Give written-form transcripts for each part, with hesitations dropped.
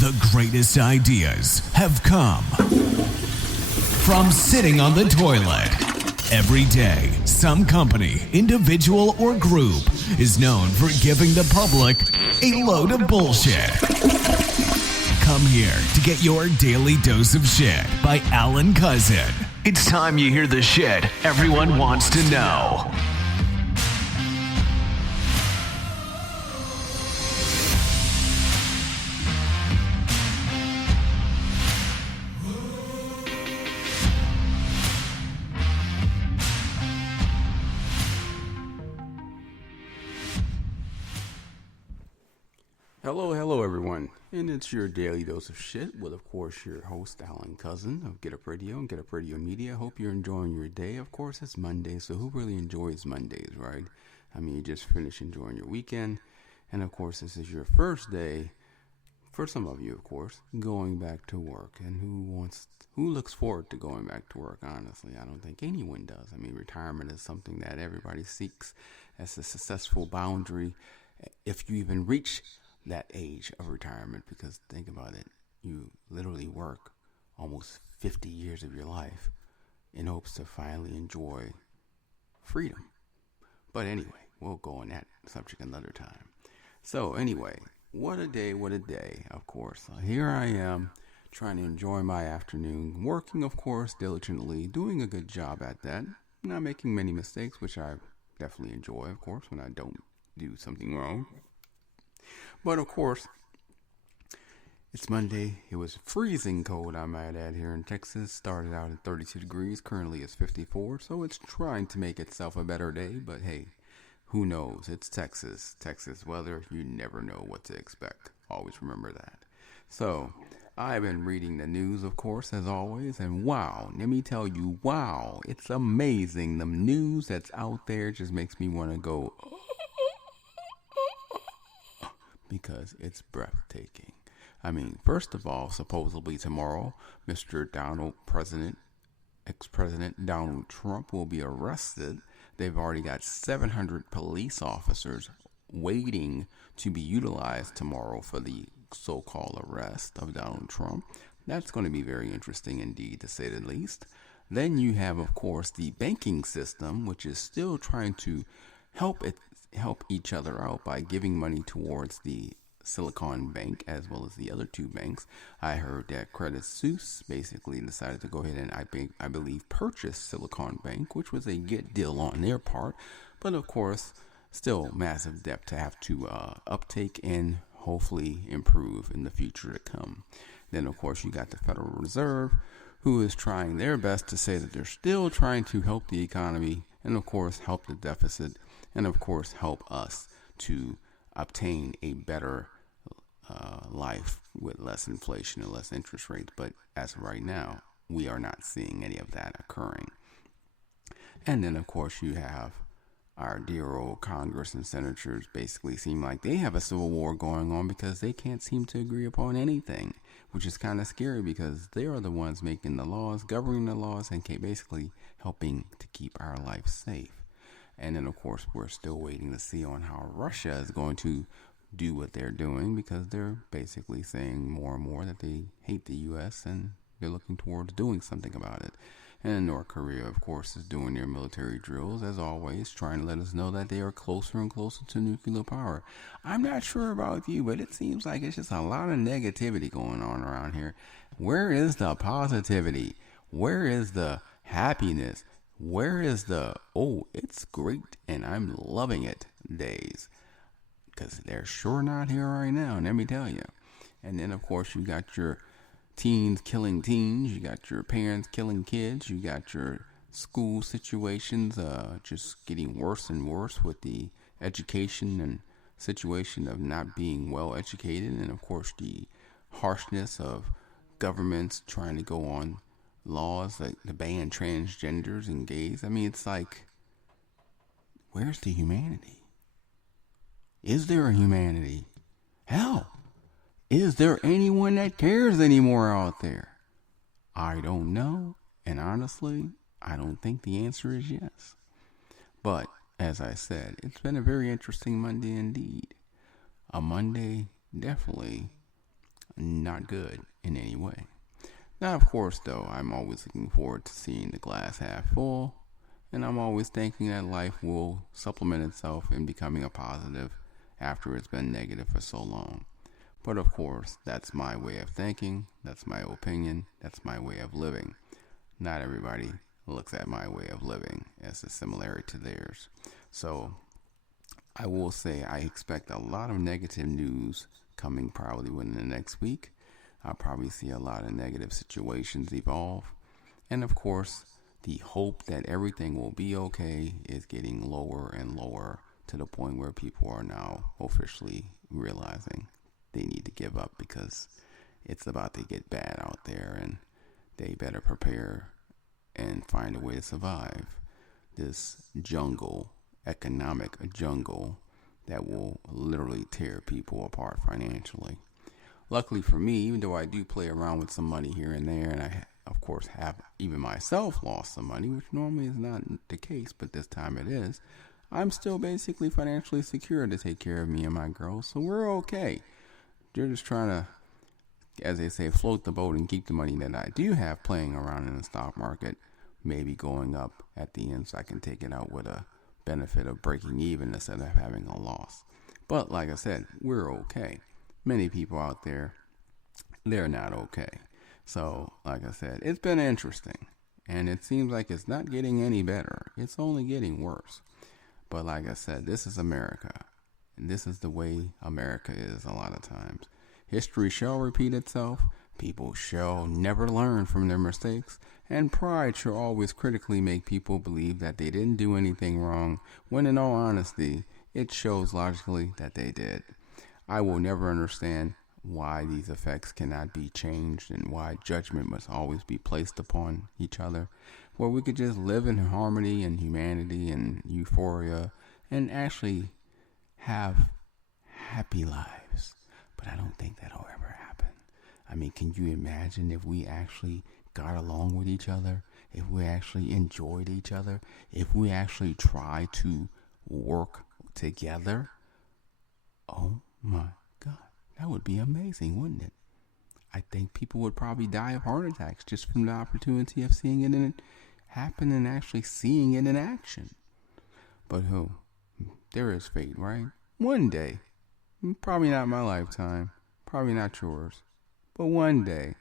The greatest ideas have come from sitting on the toilet. Every day, some company, individual, or group is known for giving the public a load of bullshit. Come here to get your daily dose of shit by Alan Cousin. It's time you hear the shit everyone wants to know. Hello everyone, and it's your daily dose of shit with, of course, your host, Alan Cousin of Get Up Radio and Get Up Radio Media. Hope you're enjoying your day. Of course, it's Monday, so who really enjoys Mondays, right? I mean, you just finished enjoying your weekend, and of course, this is your first day, for some of you, of course, going back to work. And who looks forward to going back to work, honestly? I don't think anyone does. I mean, retirement is something that everybody seeks as a successful boundary, if you even reach that age of retirement, because think about it, you literally work almost 50 years of your life in hopes to finally enjoy freedom. But anyway, we'll go on that subject another time. So anyway, what a day, of course. Here I am trying to enjoy my afternoon, working, of course, diligently, doing a good job at that, not making many mistakes, which I definitely enjoy, of course, when I don't do something wrong. But of course, it's Monday. It was freezing cold, I might add, here in Texas. Started out at 32 degrees. Currently it's 54. So it's trying to make itself a better day. But hey, who knows? It's Texas. Texas weather. You never know what to expect. Always remember that. So I've been reading the news, of course, as always. And wow, let me tell you, wow, it's amazing. The news that's out there just makes me want to go, because it's breathtaking. I mean, first of all, supposedly tomorrow, ex-President Donald Trump will be arrested. They've already got 700 police officers waiting to be utilized tomorrow for the so-called arrest of Donald Trump. That's going to be very interesting indeed, to say the least. Then you have, of course, the banking system, which is still trying to help each other out by giving money towards the Silicon Bank as well as the other two banks. I heard that Credit Suisse basically decided to go ahead and I believe purchase Silicon Bank, which was a good deal on their part, but of course still massive debt to have to uptake and hopefully improve in the future to come. Then of course you got the Federal Reserve, who is trying their best to say that they're still trying to help the economy and of course help the deficit, and of course help us to obtain a better life with less inflation and less interest rates. But as of right now, we are not seeing any of that occurring. And then of course you have our dear old Congress and senators basically seem like they have a civil war going on because they can't seem to agree upon anything, which is kind of scary because they are the ones making the laws, governing the laws, and basically helping to keep our life safe. And then, of course, we're still waiting to see on how Russia is going to do what they're doing, because they're basically saying more and more that they hate the U.S. and they're looking towards doing something about it. And North Korea, of course, is doing their military drills, as always, trying to let us know that they are closer and closer to nuclear power. I'm not sure about you, but it seems like it's just a lot of negativity going on around here. Where is the positivity? Where is the happiness? Where is the, oh, it's great and I'm loving it days? Because they're sure not here right now, let me tell you. And then, of course, you got your teens killing teens, you got your parents killing kids, you got your school situations just getting worse and worse with the education and situation of not being well educated, and, of course, the harshness of governments trying to go on laws like to ban transgenders and gays. I mean, it's like, where's the humanity? Is there a humanity? Hell, is there anyone that cares anymore out there? I don't know, and honestly, I don't think the answer is yes. But as I said, it's been a very interesting Monday indeed. A Monday definitely not good in any way. Now, of course, though, I'm always looking forward to seeing the glass half full, and I'm always thinking that life will supplement itself in becoming a positive after it's been negative for so long. But of course, that's my way of thinking, that's my opinion, that's my way of living. Not everybody looks at my way of living as a similarity to theirs. So I will say I expect a lot of negative news coming probably within the next week. I'll probably see a lot of negative situations evolve. And of course, the hope that everything will be okay is getting lower and lower to the point where people are now officially realizing they need to give up because it's about to get bad out there and they better prepare and find a way to survive this jungle, economic jungle that will literally tear people apart financially. Luckily for me, even though I do play around with some money here and there, and I, of course, have even myself lost some money, which normally is not the case, but this time it is, I'm still basically financially secure to take care of me and my girls, so we're okay. They're just trying to, as they say, float the boat and keep the money that I do have playing around in the stock market, maybe going up at the end so I can take it out with a benefit of breaking even instead of having a loss. But like I said, we're okay. Many people out there, they're not okay. So, like I said, it's been interesting. And it seems like it's not getting any better. It's only getting worse. But like I said, this is America. And this is the way America is a lot of times. History shall repeat itself. People shall never learn from their mistakes. And pride shall always critically make people believe that they didn't do anything wrong, when in all honesty, it shows logically that they did. I will never understand why these effects cannot be changed and why judgment must always be placed upon each other, where we could just live in harmony and humanity and euphoria and actually have happy lives. But I don't think that'll ever happen. I mean, can you imagine if we actually got along with each other, if we actually enjoyed each other, if we actually tried to work together? Oh my God, that would be amazing, wouldn't it? I think people would probably die of heart attacks just from the opportunity of seeing it happen and actually seeing it in action. But who? There is fate, right? One day, probably not my lifetime, probably not yours, but one day,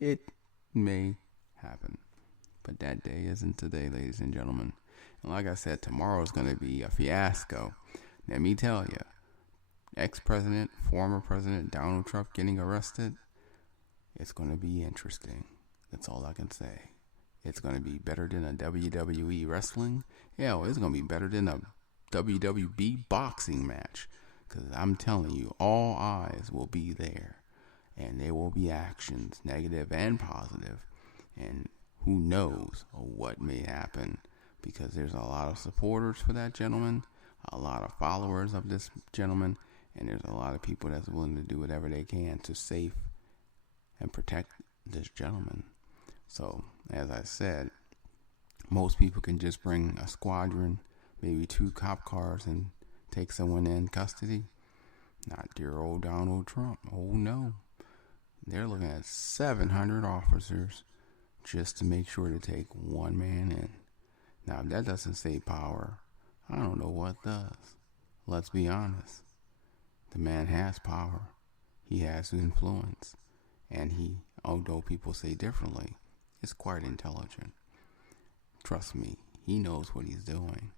it may happen. But that day isn't today, ladies and gentlemen. And like I said, tomorrow is going to be a fiasco. Let me tell you. Ex-president, former president Donald Trump getting arrested, it's going to be interesting. That's all I can say. It's going to be better than a WWE wrestling. Hell, it's going to be better than a WWE boxing match. Because I'm telling you, all eyes will be there. And there will be actions, negative and positive. And who knows what may happen. Because there's a lot of supporters for that gentleman. A lot of followers of this gentleman. And there's a lot of people that's willing to do whatever they can to save and protect this gentleman. So, as I said, most people can just bring a squadron, maybe 2 cop cars, and take someone in custody. Not dear old Donald Trump. Oh, no. They're looking at 700 officers just to make sure to take one man in. Now, if that doesn't say power, I don't know what does. Let's be honest. The man has power. He has influence. And he, although people say differently, is quite intelligent. Trust me, he knows what he's doing,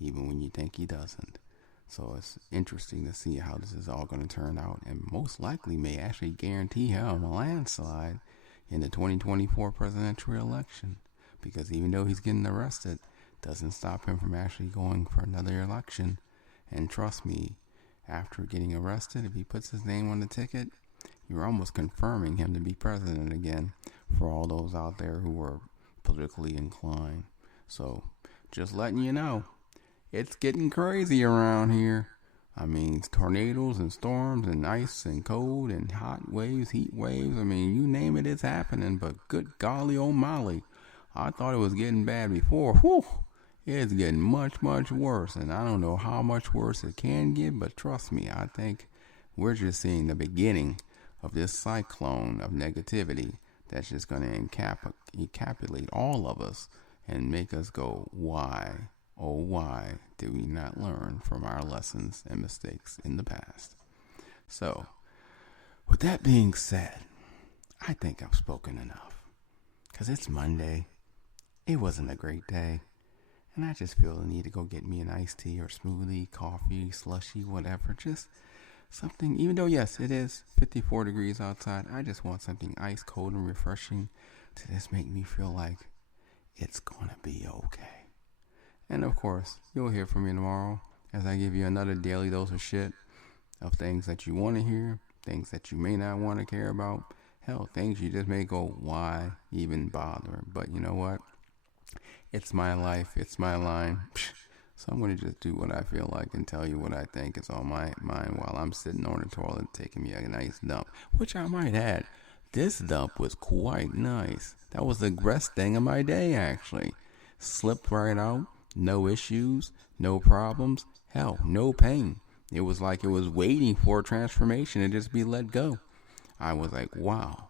even when you think he doesn't. So it's interesting to see how this is all going to turn out, and most likely may actually guarantee him a landslide in the 2024 presidential election. Because even though he's getting arrested, doesn't stop him from actually going for another election. And trust me, after getting arrested, if he puts his name on the ticket, you're almost confirming him to be president again for all those out there who are politically inclined. So, just letting you know, it's getting crazy around here. I mean, tornadoes and storms and ice and cold and hot waves, heat waves. I mean, you name it, it's happening. But good golly O'Malley, I thought it was getting bad before. Whew! It's getting much, much worse, and I don't know how much worse it can get, but trust me, I think we're just seeing the beginning of this cyclone of negativity that's just going to encapsulate all of us and make us go, why, oh why did we not learn from our lessons and mistakes in the past? So, with that being said, I think I've spoken enough. Because it's Monday. It wasn't a great day. And I just feel the need to go get me an iced tea or smoothie, coffee, slushy, whatever. Just something, even though, yes, it is 54 degrees outside, I just want something ice cold and refreshing to just make me feel like it's going to be okay. And of course, you'll hear from me tomorrow as I give you another daily dose of shit, of things that you want to hear, things that you may not want to care about. Hell, things you just may go, why even bother? But you know what? It's my life. It's my line. So I'm going to just do what I feel like and tell you what I think is on my mind while I'm sitting on the toilet taking me a nice dump. Which I might add, this dump was quite nice. That was the best thing of my day, actually. Slipped right out. No issues. No problems. Hell, no pain. It was like it was waiting for a transformation and just be let go. I was like, wow,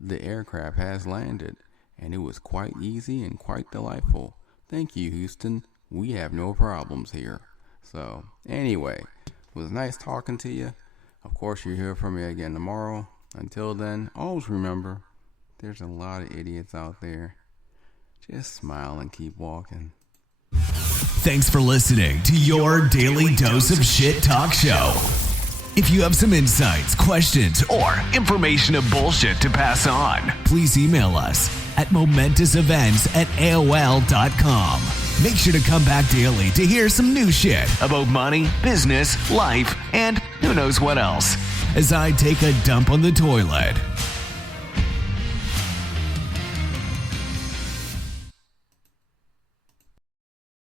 the aircraft has landed. And it was quite easy and quite delightful. Thank you, Houston. We have no problems here. So, anyway, it was nice talking to you. Of course, you'll hear from me again tomorrow. Until then, always remember, there's a lot of idiots out there. Just smile and keep walking. Thanks for listening to your Daily Dose of Shit Talk Show. If you have some insights, questions, or information of bullshit to pass on, please email us at momentousevents@aol.com. Make sure to come back daily to hear some new shit about money, business, life, and who knows what else as I take a dump on the toilet.